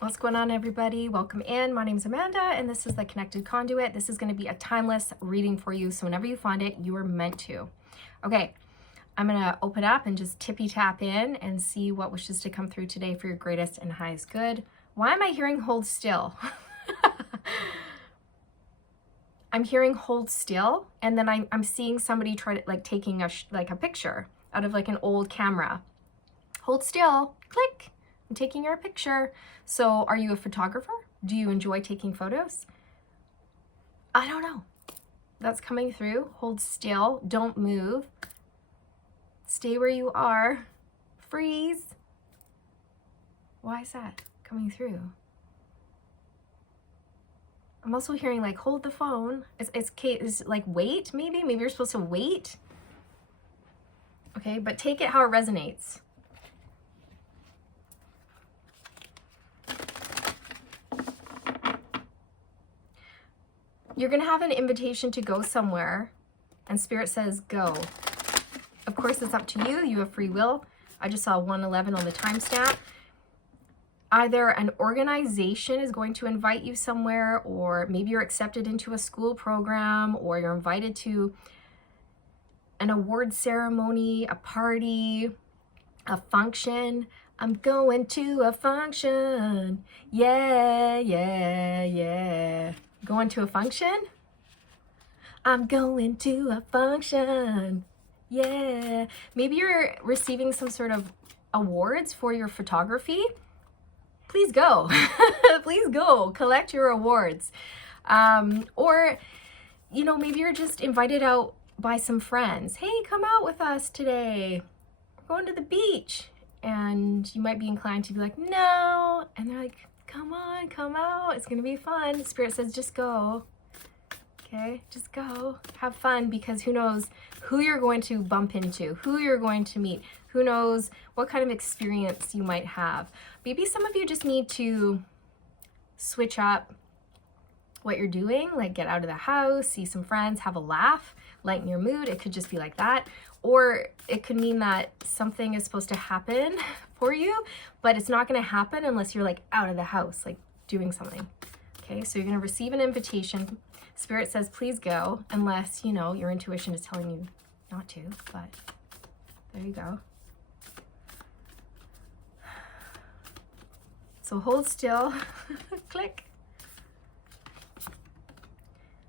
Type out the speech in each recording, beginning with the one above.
What's going on, everybody? Welcome in. My name is Amanda, and this is the Connected Conduit. This is going to be a timeless reading for you, so whenever you find it, you are meant to. Okay, I'm going to open up and just tippy tap in and see what wishes to come through today for your greatest and highest good. Why am I hearing hold still? I'm hearing hold still, and then I'm seeing somebody try to taking a picture out of an old camera. Hold still, click. I'm taking your picture. So are you a photographer? Do you enjoy taking photos? I don't know. That's coming through. Hold still. Don't move. Stay where you are. Freeze. Why is that coming through? I'm also hearing hold the phone. It's like wait, maybe you're supposed to wait. Okay, but take it how it resonates. You're going to have an invitation to go somewhere, and Spirit says go. Of course, it's up to you. You have free will. I just saw 111 on the timestamp. Either an organization is going to invite you somewhere, or maybe you're accepted into a school program, or you're invited to an award ceremony, a party, a function. I'm going to a function. Yeah, yeah, yeah. Going to a function? I'm going to a function. Yeah. Maybe you're receiving some sort of awards for your photography. Please go. Please go. Collect your awards. Or, maybe you're just invited out by some friends. Hey, come out with us today. We're going to the beach. And you might be inclined to be like, no. And they're like, come on, come out. It's going to be fun. Spirit says, just go. Okay, just go. Have fun, because who knows who you're going to bump into, who you're going to meet. Who knows what kind of experience you might have. Maybe some of you just need to switch up what you're doing, like get out of the house, see some friends, have a laugh, lighten your mood. It could just be like that. Or it could mean that something is supposed to happen for you, but it's not going to happen unless you're out of the house, doing something. Okay, so you're going to receive an invitation. Spirit says, please go, unless, your intuition is telling you not to, but there you go. So hold still, click.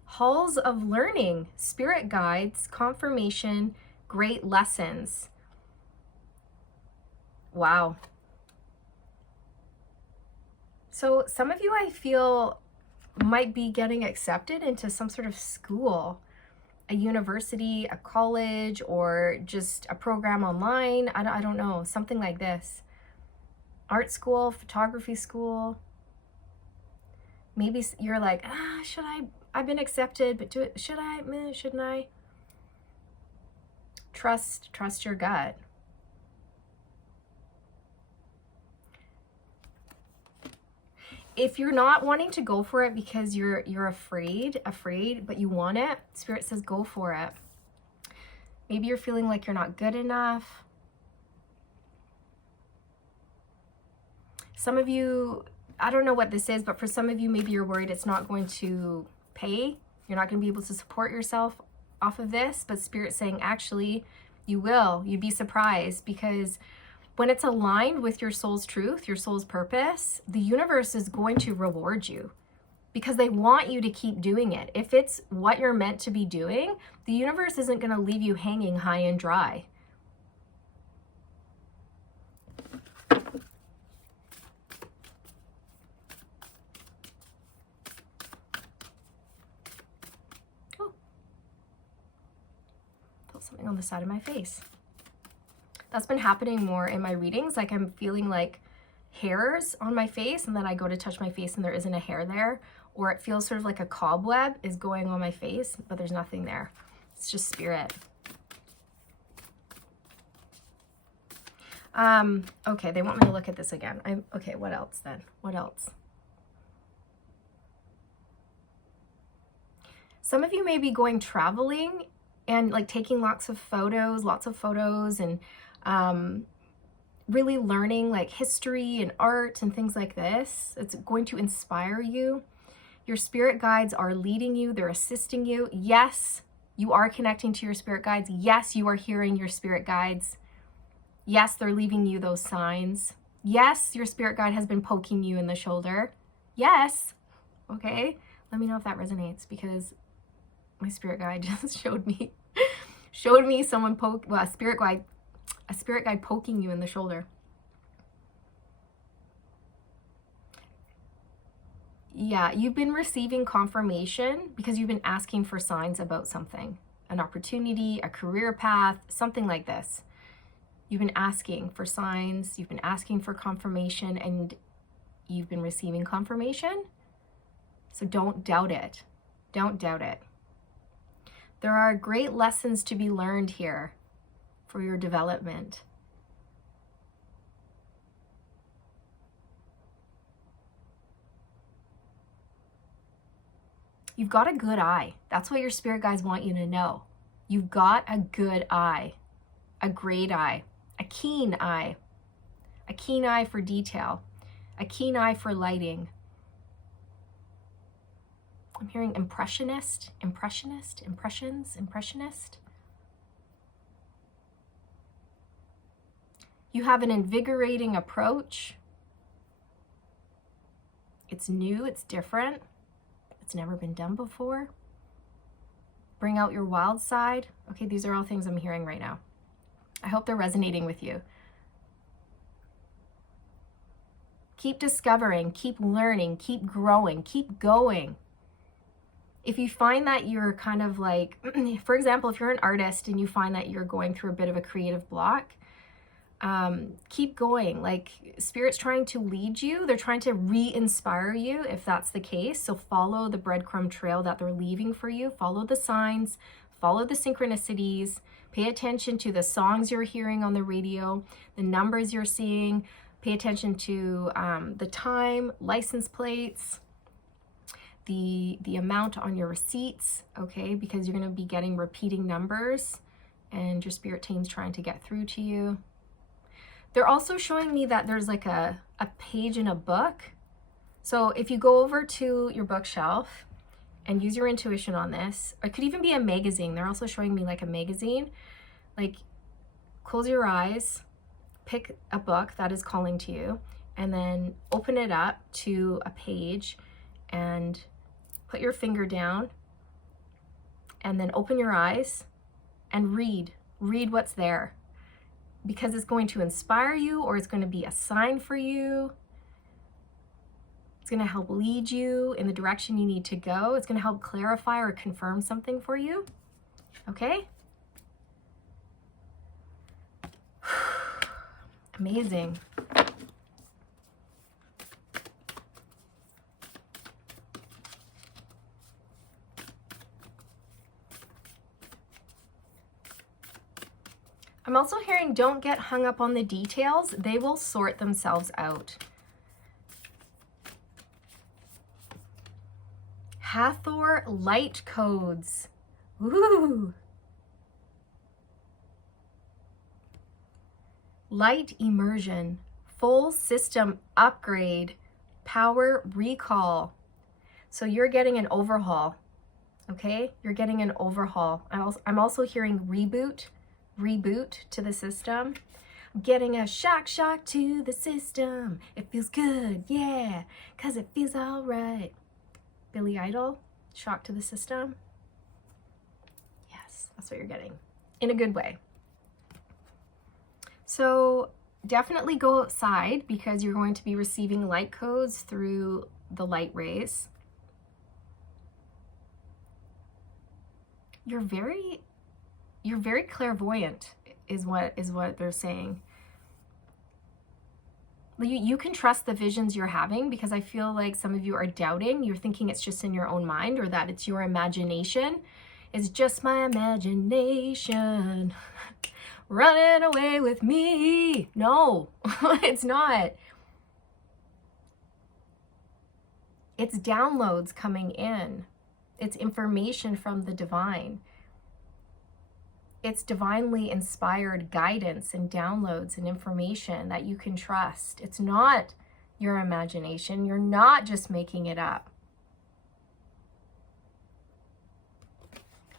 Halls of learning, spirit guides, confirmation, great lessons. Wow. So some of you, I feel, might be getting accepted into some sort of school, a university, a college, or just a program online. I don't know, something like this. Art school, photography school. Maybe you're like, should I? I've been accepted, but should I? Shouldn't I? Trust your gut. If you're not wanting to go for it because you're afraid, but you want it, Spirit says go for it. Maybe you're feeling like you're not good enough. Some of you, I don't know what this is, but for some of you, maybe you're worried it's not going to pay. You're not going to be able to support yourself off of this, but Spirit's saying actually you will. You'd be surprised, because when it's aligned with your soul's truth, your soul's purpose, the universe is going to reward you, because they want you to keep doing it. If it's what you're meant to be doing, the universe isn't going to leave you hanging high and dry. Oh, felt something on the side of my face. That's been happening more in my readings. I'm feeling hairs on my face, and then I go to touch my face and there isn't a hair there, or it feels sort of like a cobweb is going on my face, but there's nothing there. It's just spirit. Okay, they want me to look at this again. Okay, what else then? What else? Some of you may be going traveling and taking lots of photos, and really learning like history and art and things like this. It's going to inspire you. Your spirit guides are leading you. They're assisting you. Yes, you are connecting to your spirit guides. Yes, you are hearing your spirit guides. Yes, they're leaving you those signs. Yes, your spirit guide has been poking you in the shoulder. Yes. Okay. Let me know if that resonates, because my spirit guide just showed me someone a spirit guide poking you in the shoulder. Yeah, you've been receiving confirmation because you've been asking for signs about something, an opportunity, a career path, something like this. You've been asking for signs, you've been asking for confirmation, and you've been receiving confirmation. So don't doubt it. Don't doubt it. There are great lessons to be learned here for your development. You've got a good eye. That's what your spirit guides want you to know. You've got a good eye, a great eye, a keen eye for detail, a keen eye for lighting. I'm hearing impressionist. You have an invigorating approach. It's new, it's different. It's never been done before. Bring out your wild side. Okay, these are all things I'm hearing right now. I hope they're resonating with you. Keep discovering, keep learning, keep growing, keep going. If you find that you're kind of like, for example, if you're an artist and you find that you're going through a bit of a creative block, keep going. Like, Spirit's trying to lead you. They're trying to re-inspire you if that's the case. So follow the breadcrumb trail that they're leaving for you. Follow the signs, follow the synchronicities, pay attention to the songs you're hearing on the radio, the numbers you're seeing, pay attention to the time, license plates, the amount on your receipts, okay? Because you're gonna be getting repeating numbers and your spirit team's trying to get through to you. They're also showing me that there's like a page in a book. So if you go over to your bookshelf and use your intuition on this, or it could even be a magazine. They're also showing me like a magazine. Like, close your eyes, pick a book that is calling to you, and then open it up to a page and put your finger down, and then open your eyes and read what's there. Because it's going to inspire you, or it's going to be a sign for you. It's going to help lead you in the direction you need to go. It's going to help clarify or confirm something for you. Okay? Amazing. I'm also hearing, don't get hung up on the details. They will sort themselves out. Hathor light codes. Ooh. Light immersion, full system upgrade, power recall. So you're getting an overhaul, okay? You're getting an overhaul. I'm also hearing reboot to the system. I'm getting a shock to the system. It feels good, yeah, 'cause it feels all right. Billy Idol, shock to the system. Yes, that's what you're getting, in a good way. So definitely go outside, because you're going to be receiving light codes through the light rays. You're very clairvoyant is what they're saying. You can trust the visions you're having, because I feel like some of you are doubting. You're thinking it's just in your own mind, or that it's your imagination. It's just my imagination running away with me. No, it's not. It's downloads coming in. It's information from the divine. It's divinely inspired guidance and downloads and information that you can trust. It's not your imagination. You're not just making it up.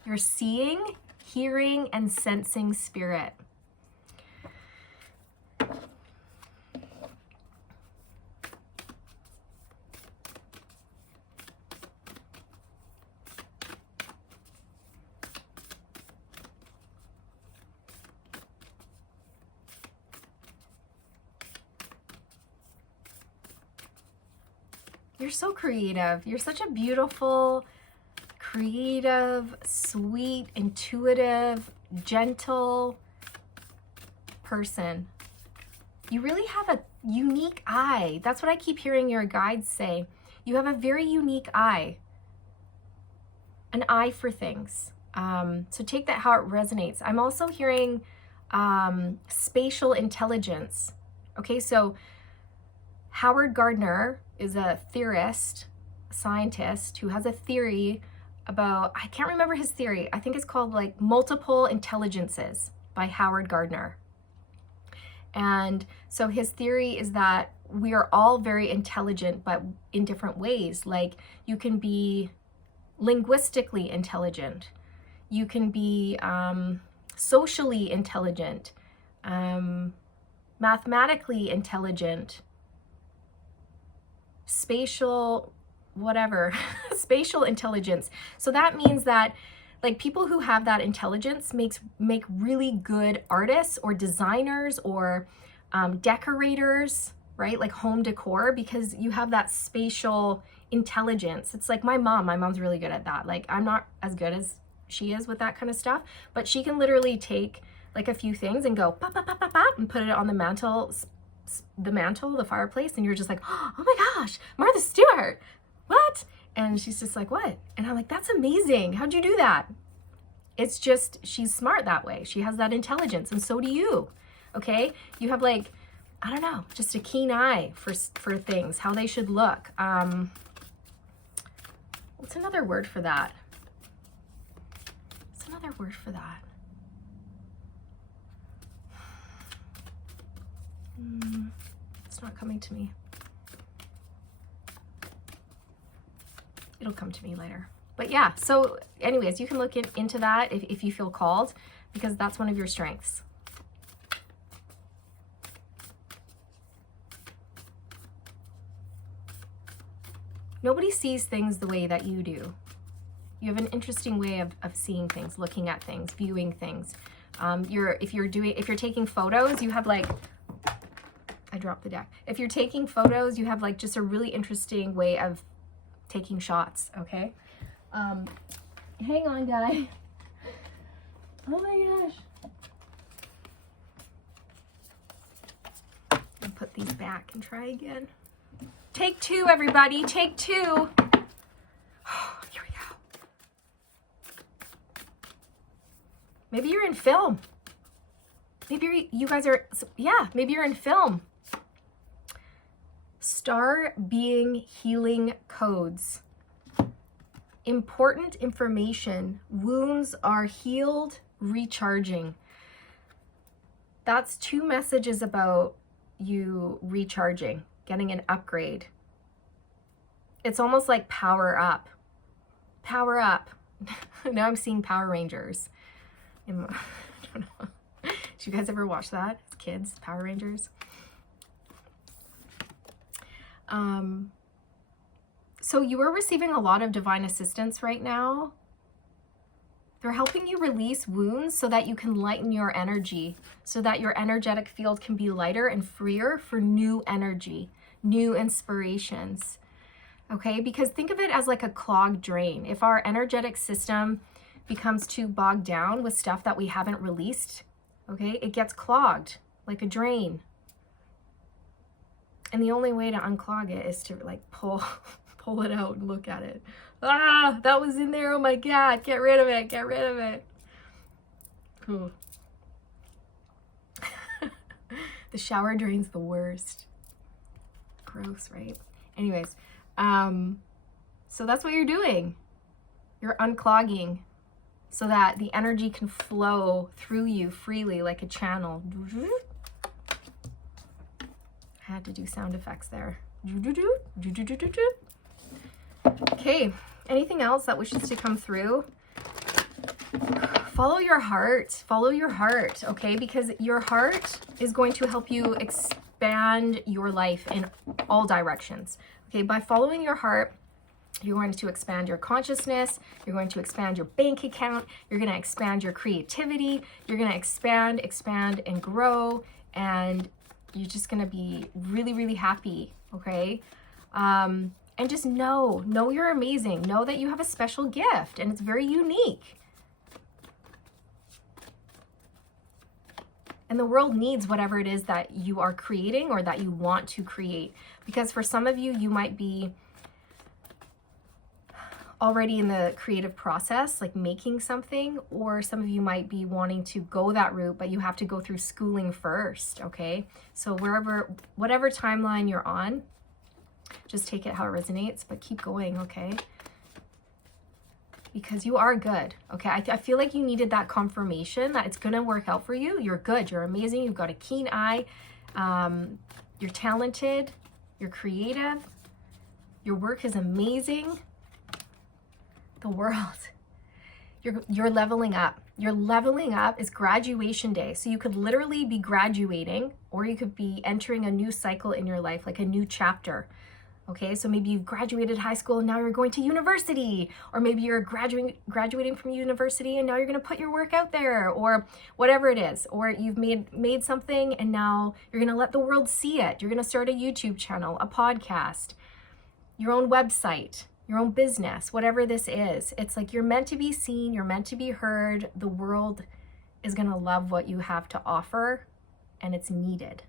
You're seeing, hearing, and sensing spirit. You're so creative. You're such a beautiful, creative, sweet, intuitive, gentle person. You really have a unique eye. That's what I keep hearing your guides say. You have a very unique eye. An eye for things. So take that how it resonates. I'm also hearing spatial intelligence. Okay, so Howard Gardner is a theorist, scientist who has a theory about, I can't remember his theory. I think it's called like multiple intelligences by Howard Gardner. And so his theory is that we are all very intelligent, but in different ways. Like you can be linguistically intelligent. You can be socially intelligent, mathematically intelligent, spatial, whatever, spatial intelligence. So that means that like people who have that intelligence make really good artists or designers or decorators, right? Like home decor, because you have that spatial intelligence. It's like my mom's really good at that. Like I'm not as good as she is with that kind of stuff, but she can literally take like a few things and go pop, pop, pop, pop, pop, and put it on the mantle, the fireplace, and you're just like, oh my gosh, Martha Stewart, what? And she's just like, what? And I'm like, that's amazing. How'd you do that? It's just, she's smart that way. She has that intelligence, and so do you. Okay? You have like, I don't know, just a keen eye for things, how they should look. What's another word for that? What's another word for that? It's not coming to me. It'll come to me later. But yeah, so anyways, you can look into that if you feel called, because that's one of your strengths. Nobody sees things the way that you do. You have an interesting way of seeing things, looking at things, viewing things. If you're taking photos, you have like, I dropped the deck. If you're taking photos, you have like just a really interesting way of taking shots, okay? Hang on, guy. Oh my gosh. I'll put these back and try again. Take two, everybody, take two. Here we go. Maybe you're in film. Maybe you guys are, yeah, maybe you're in film. Star being healing codes. Important information. Wounds are healed, recharging. That's 2 messages about you recharging, getting an upgrade. It's almost like power up. Power up. Now I'm seeing Power Rangers. I don't know. Did you guys ever watch that as kids, Power Rangers? So you are receiving a lot of divine assistance right now. They're helping you release wounds so that you can lighten your energy, so that your energetic field can be lighter and freer for new energy, new inspirations. Okay, because think of it as like a clogged drain. If our energetic system becomes too bogged down with stuff that we haven't released, okay, it gets clogged like a drain. And the only way to unclog it is to like pull it out and look at it. Ah, that was in there. Oh my God, get rid of it. Get rid of it. Cool. The shower drain's the worst. Gross, right? Anyways, so that's what you're doing. You're unclogging. so that the energy can flow through you freely like a channel. I had to do sound effects there. Okay, anything else that wishes to come through? Follow your heart, okay? Because your heart is going to help you expand your life in all directions, okay? By following your heart, you're going to expand your consciousness, you're going to expand your bank account, you're going to expand your creativity, you're going to expand and grow, and you're just going to be really, really happy, okay? And just know you're amazing. Know that you have a special gift and it's very unique. And the world needs whatever it is that you are creating or that you want to create. Because for some of you, you might be already in the creative process, like making something, or some of you might be wanting to go that route, but you have to go through schooling first, okay? So whatever timeline you're on, just take it how it resonates, but keep going, okay? Because you are good, okay? I feel like you needed that confirmation that it's gonna work out for you. You're good, you're amazing, you've got a keen eye, you're talented, you're creative, your work is amazing. The world, you're leveling up. You're leveling up. It's graduation day. So you could literally be graduating, or you could be entering a new cycle in your life, like a new chapter. Okay, so maybe you've graduated high school and now you're going to university, or maybe you're graduating from university and now you're going to put your work out there, or whatever it is, or you've made something and now you're going to let the world see it. You're going to start a YouTube channel, a podcast, your own website, your own business, whatever this is. It's like you're meant to be seen, you're meant to be heard. The world is going to love what you have to offer, and it's needed.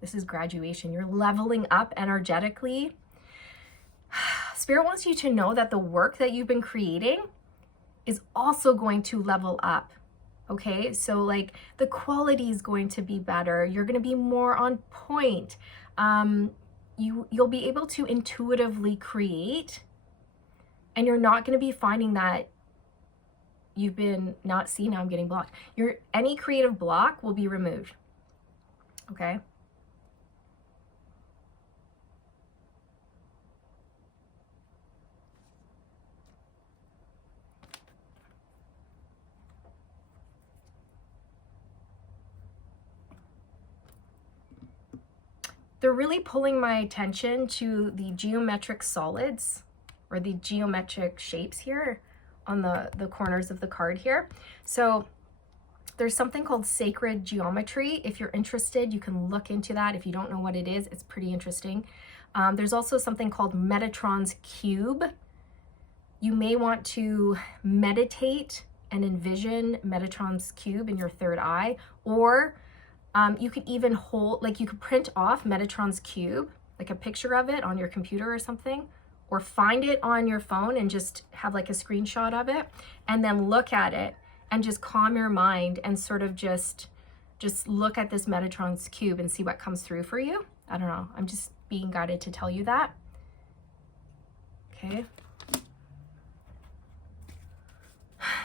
This is graduation. You're leveling up energetically. Spirit wants you to know that the work that you've been creating is also going to level up. Okay, so like the quality is going to be better. You're going to be more on point. You'll be able to intuitively create, and you're not going to be finding that you've been not seen. Now I'm getting blocked. Any creative block will be removed. Okay. They're really pulling my attention to the geometric solids, or the geometric shapes here on the corners of the card here. So there's something called sacred geometry. If you're interested, you can look into that. If you don't know what it is, it's pretty interesting. There's also something called Metatron's cube. You may want to meditate and envision Metatron's cube in your third eye, or you could even you could print off Metatron's cube, like a picture of it on your computer or something, or find it on your phone and just have like a screenshot of it, and then look at it and just calm your mind and sort of just look at this Metatron's cube and see what comes through for you. I don't know. I'm just being guided to tell you that. Okay.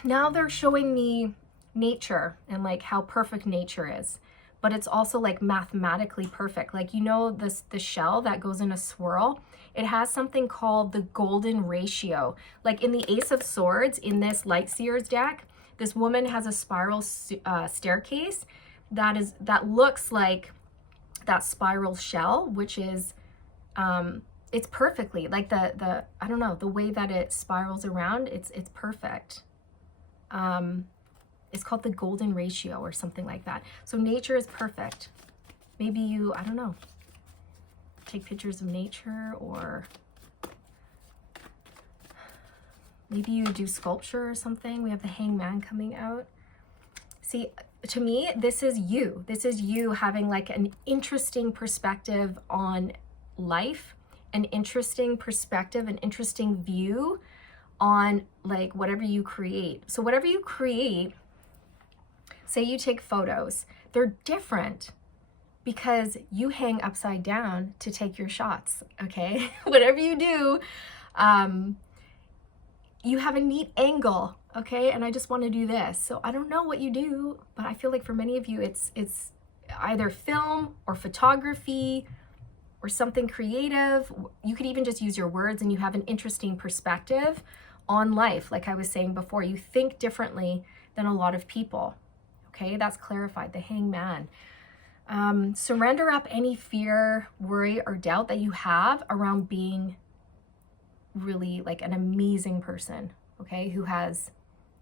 Now they're showing me nature and like how perfect nature is. But it's also like mathematically perfect. Like, you know, the shell that goes in a swirl, it has something called the golden ratio. Like in the Ace of Swords, in this Light Seers deck, this woman has a spiral staircase that looks like that spiral shell, which is, it's perfectly, like I don't know, the way that it spirals around, it's perfect. It's called the golden ratio or something like that. So nature is perfect. Maybe you, I don't know, take pictures of nature, or maybe you do sculpture or something. We have the Hangman coming out. See, to me, this is you. This is you having like an interesting perspective on life, an interesting perspective, an interesting view on like whatever you create. So whatever you create, say you take photos, they're different because you hang upside down to take your shots, okay? Whatever you do, you have a neat angle, okay? And I just want to do this. So I don't know what you do, but I feel like for many of you, it's either film or photography or something creative. You could even just use your words and you have an interesting perspective on life. Like I was saying before, you think differently than a lot of people, okay? That's clarified, the hangman. Surrender up any fear, worry, or doubt that you have around being really like an amazing person, okay, who has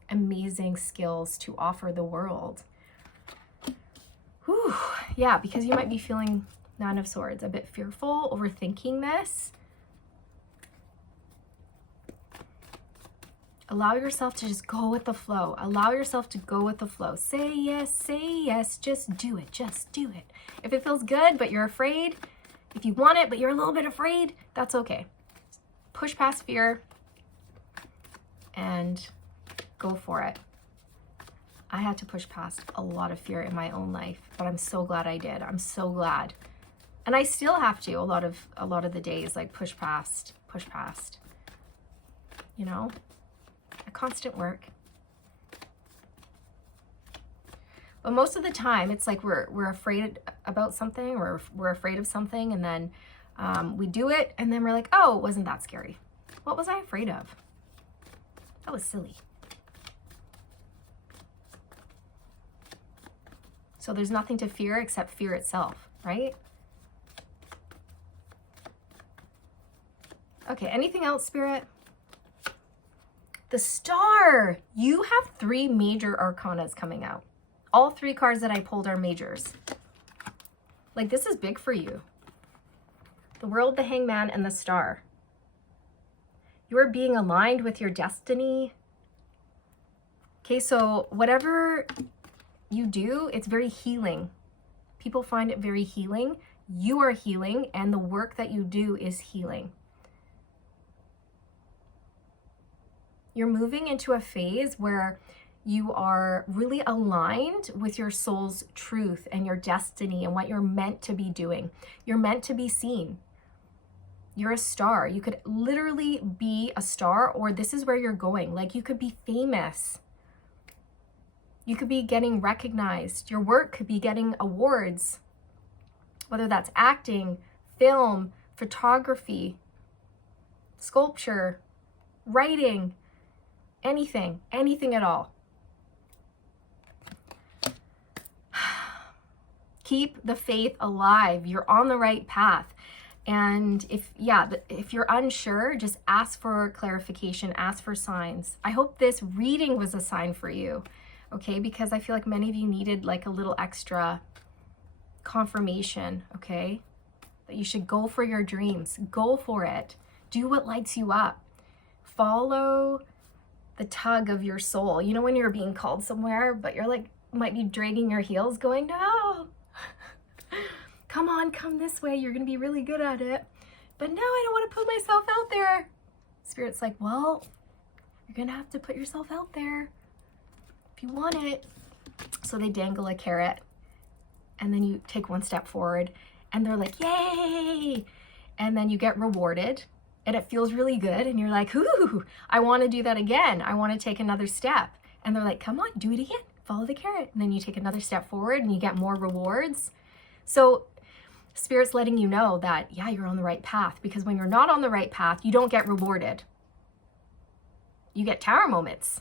amazing skills to offer the world. Whew. Yeah, because you might be feeling Nine of Swords, a bit fearful, overthinking this. Allow yourself to just go with the flow. Allow yourself to go with the flow. Say yes, just do it, just do it. If it feels good, but you're afraid, if you want it, but you're a little bit afraid, that's okay. Push past fear and go for it. I had to push past a lot of fear in my own life, but I'm so glad I did. I'm so glad. And I still have to a lot of the days, like push past, you know, a constant work. But most of the time it's like we're afraid about something, or we're afraid of something, and then we do it, and then we're like, oh, it wasn't that scary. What was I afraid of? That was silly. So there's nothing to fear except fear itself, right? Okay, anything else, Spirit? The Star. You have 3 major arcanas coming out. All 3 cards that I pulled are majors. Like, this is big for you. The World, the Hangman, and the Star. You are being aligned with your destiny. Okay, so whatever you do, it's very healing. People find it very healing. You are healing, and the work that you do is healing. You're moving into a phase where you are really aligned with your soul's truth and your destiny and what you're meant to be doing. You're meant to be seen. You're a star. You could literally be a star, or this is where you're going. Like, you could be famous. You could be getting recognized. Your work could be getting awards, whether that's acting, film, photography, sculpture, writing, anything at all. Keep the faith alive. You're on the right path. And if you're unsure, just ask for clarification, ask for signs. I hope this reading was a sign for you, okay? Because I feel like many of you needed like a little extra confirmation, okay? That you should go for your dreams. Go for it. Do what lights you up. Follow the tug of your soul. You know, when you're being called somewhere, but you're like, might be dragging your heels going, no, come on, come this way. You're going to be really good at it. But no, I don't want to put myself out there. Spirit's like, well, you're going to have to put yourself out there if you want it. So they dangle a carrot, and then you take one step forward, and they're like, yay. And then you get rewarded. And it feels really good. And you're like, ooh, I want to do that again. I want to take another step. And they're like, come on, do it again. Follow the carrot. And then you take another step forward and you get more rewards. So Spirit's letting you know that, yeah, you're on the right path. Because when you're not on the right path, you don't get rewarded. You get tower moments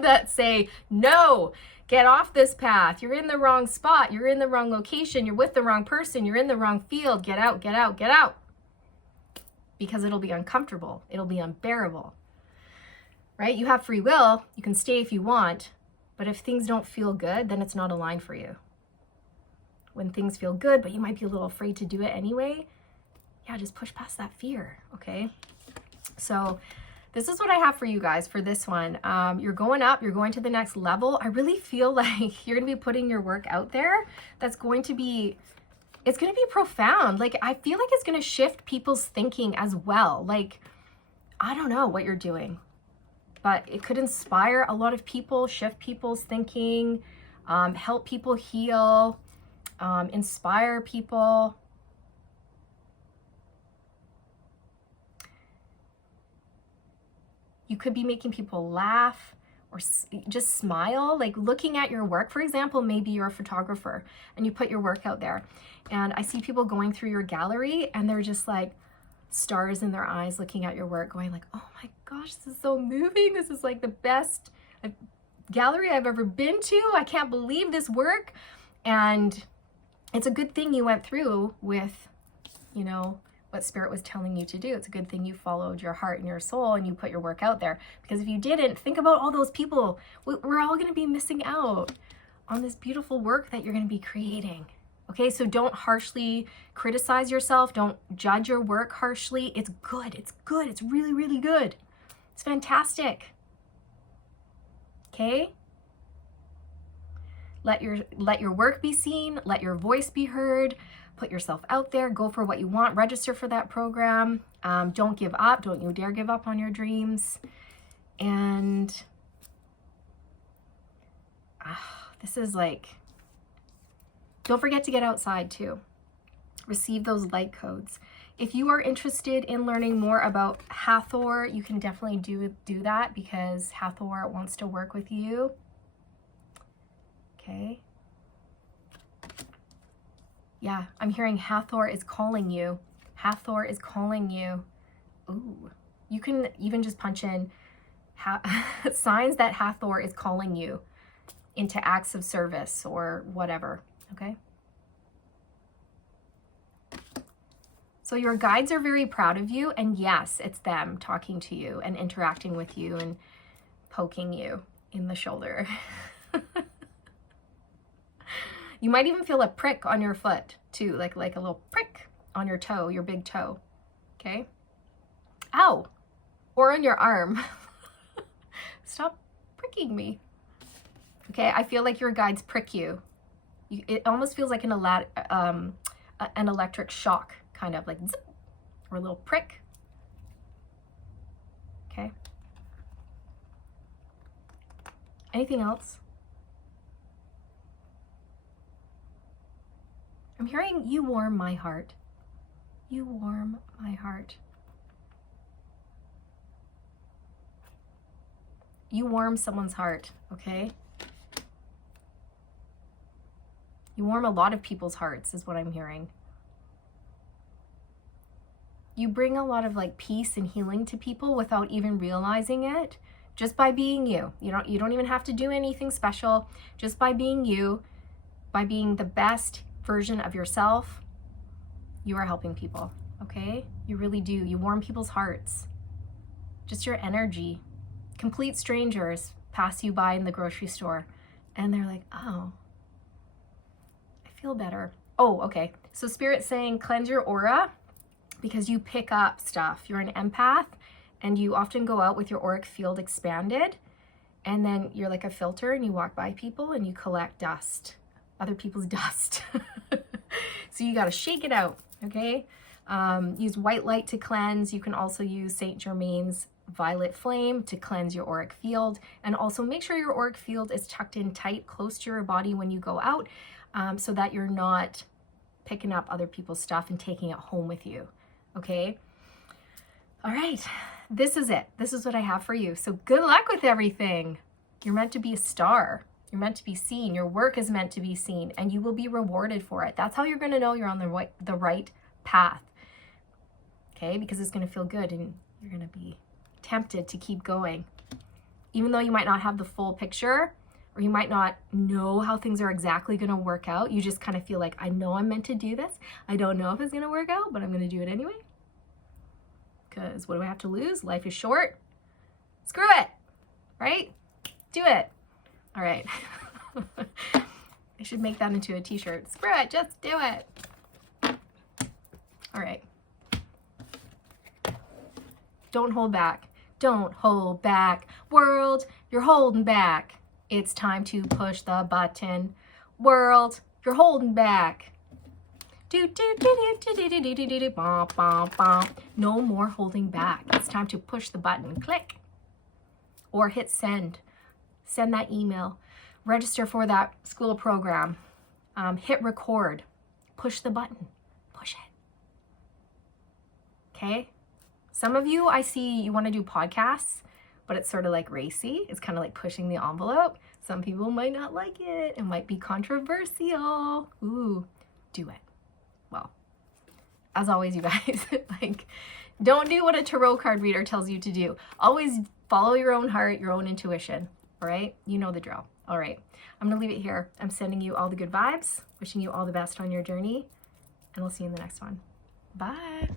that say, no, get off this path. You're in the wrong spot. You're in the wrong location. You're with the wrong person. You're in the wrong field. Get out, get out, get out. Because it'll be uncomfortable. It'll be unbearable, right? You have free will. You can stay if you want, but if things don't feel good, then it's not aligned for you. When things feel good, but you might be a little afraid to do it anyway, yeah, just push past that fear, okay? So this is what I have for you guys for this one. You're going up, you're going to the next level. I really feel like you're gonna be putting your work out there. That's going to be, it's going to be profound. Like, I feel like it's going to shift people's thinking as well. Like, I don't know what you're doing, but it could inspire a lot of people, shift people's thinking, help people heal, inspire people. You could be making people laugh or just smile, like looking at your work. For example, maybe you're a photographer and you put your work out there. And I see people going through your gallery and they're just like stars in their eyes looking at your work going like, oh my gosh, this is so moving. This is like the best gallery I've ever been to. I can't believe this work. And it's a good thing you went through with, you know, what Spirit was telling you to do. It's a good thing you followed your heart and your soul and you put your work out there. Because if you didn't, think about all those people. We're all going to be missing out on this beautiful work that you're going to be creating. Okay, so don't harshly criticize yourself. Don't judge your work harshly. It's good. It's good. It's really, really good. It's fantastic. Okay? Let your work be seen. Let your voice be heard. Put yourself out there. Go for what you want. Register for that program. Don't give up. Don't you dare give up on your dreams. And this is like, don't forget to get outside too. Receive those light codes. If you are interested in learning more about Hathor, you can definitely do that because Hathor wants to work with you. Okay. Yeah, I'm hearing Hathor is calling you. Hathor is calling you. Ooh, you can even just punch in signs that Hathor is calling you into acts of service or whatever, okay? So your guides are very proud of you, and yes, it's them talking to you and interacting with you and poking you in the shoulder. You might even feel a prick on your foot too, like a little prick on your toe, your big toe, okay? Ow, or on your arm. Stop pricking me. Okay, I feel like your guides prick you. It almost feels like an electric shock, kind of like zip, or a little prick. Okay. Anything else? I'm hearing you warm my heart. You warm my heart. You warm someone's heart, okay? You warm a lot of people's hearts is what I'm hearing. You bring a lot of like peace and healing to people without even realizing it, just by being you. You don't even have to do anything special. Just by being you, by being the best version of yourself, you are helping people, okay? You really do. You warm people's hearts. Just your energy. Complete strangers pass you by in the grocery store and they're like, oh, I feel better. Oh, okay. So Spirit's saying cleanse your aura because you pick up stuff. You're an empath and you often go out with your auric field expanded, and then you're like a filter and you walk by people and you collect dust. Other people's dust. So you got to shake it out, okay? Use white light to cleanse. You can also use Saint Germain's violet flame to cleanse your auric field, and also make sure your auric field is tucked in tight close to your body when you go out, so that you're not picking up other people's stuff and taking it home with you, okay? All right, this is it. This is what I have for you. So good luck with everything. You're meant to be a star. You're meant to be seen. Your work is meant to be seen, and you will be rewarded for it. That's how you're going to know you're on the right path, okay? Because it's going to feel good, and you're going to be tempted to keep going. Even though you might not have the full picture, or you might not know how things are exactly going to work out, you just kind of feel like, I know I'm meant to do this. I don't know if it's going to work out, but I'm going to do it anyway. Because what do I have to lose? Life is short. Screw it, right? Do it. All right. I should make that into a t-shirt. Screw it, just do it. All right. Don't hold back. Don't hold back. World, you're holding back. It's time to push the button. World, you're holding back. Do do do do do do do do do do bom bom bom. No more holding back. It's time to push the button. Click. Or hit send. Send that email. Register for that school program. Hit record. Push the button. Push it. Okay? Some of you, I see you want to do podcasts but it's sort of like racy. It's kind of like pushing the envelope. Some people might not like it. It might be controversial. Ooh, do it. Well, as always, you guys, like, don't do what a tarot card reader tells you to do. Always follow your own heart, your own intuition. All right? You know the drill. All right. I'm going to leave it here. I'm sending you all the good vibes, wishing you all the best on your journey, and we'll see you in the next one. Bye.